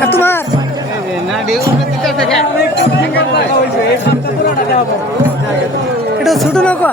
আর তোমার? এটা ছোট নৌকা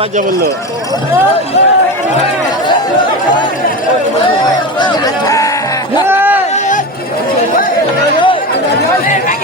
বাচ্চা বলল